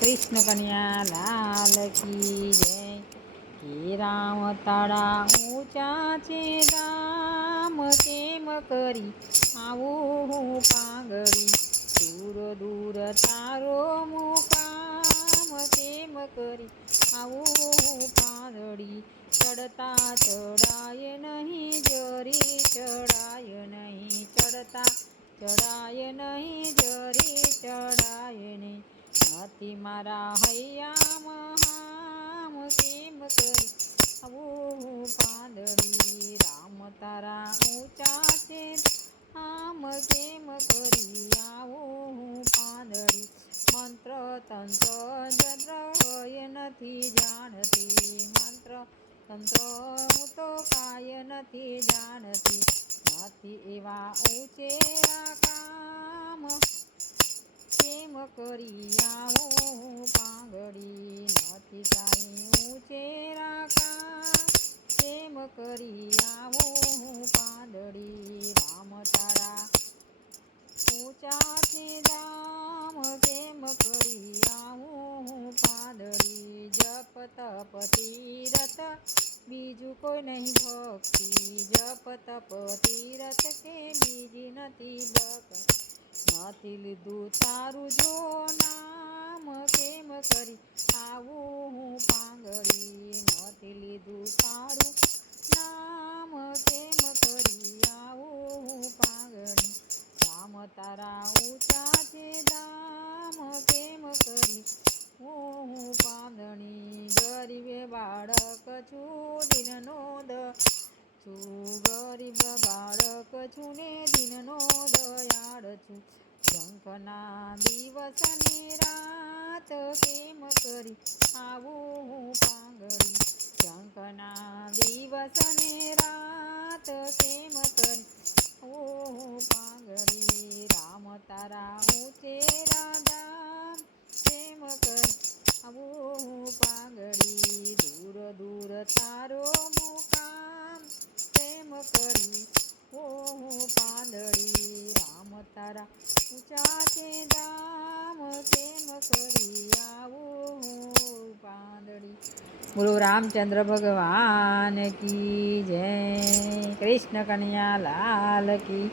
કૃષ્ણ કન્યા લાલ કી જય કે રામ તાળા ઊંચા છે ગામ કેમ કરી આવું હું પાંગડી દૂર દૂર તારો મુકામ કેમ કરી આવું હું પાંદડી ચડતા ચડાય નહીં જરી ચડાય નહીં ચડતા ચડાય નહીં નથી મારા હૈયા કેમ કરી? આવું પાંદડી રામ તારા ઊંચા છે. આમ કેમ કરી? આવું પાંદડી. મંત્ર તંત્ર જન્ર નથી જાણતી. મંત્ર તંત્ર હું તો કાય નથી જાણતી. નથી એવા કેમ કરી આવો પાંગડી નથી સાઈ ઊંચે રાખા કેમ કરી આવો પાંદડી રામ તારા. ઊંચા છે રામ કેમ કરી આવું પાંદડી જપ તપ તીરથ. બીજું કોઈ નહીં ભક્તિ, જપ તપ તીરથ. કે બીજી નથી ભક્તિ. નથી લીધું તારું જો નામ કેમ કરી? આવું હું પાંગળી નથી લીધું તારું નામ કેમ કરી? આવું હું પાંગળી. રામ તારા ઊંચા છે દામ કેમ કરી? હું પાંદણી ગરીબે બાળક છું દિનનો દ છું ગરીબ બાળક છું ને દિનનો દયાળ છું. શંખના દિવસ ને રાત કેમ કરી આવું હું પાંગડી શંખના દિવસ ને રાત કેમ કરી ઓ પાંગડી તારા ઊંચા છે દામ કેમ કરી આવું પાંદડી. બોલો રામચંદ્ર ભગવાન કી જય. કૃષ્ણ કન્યા લાલ કી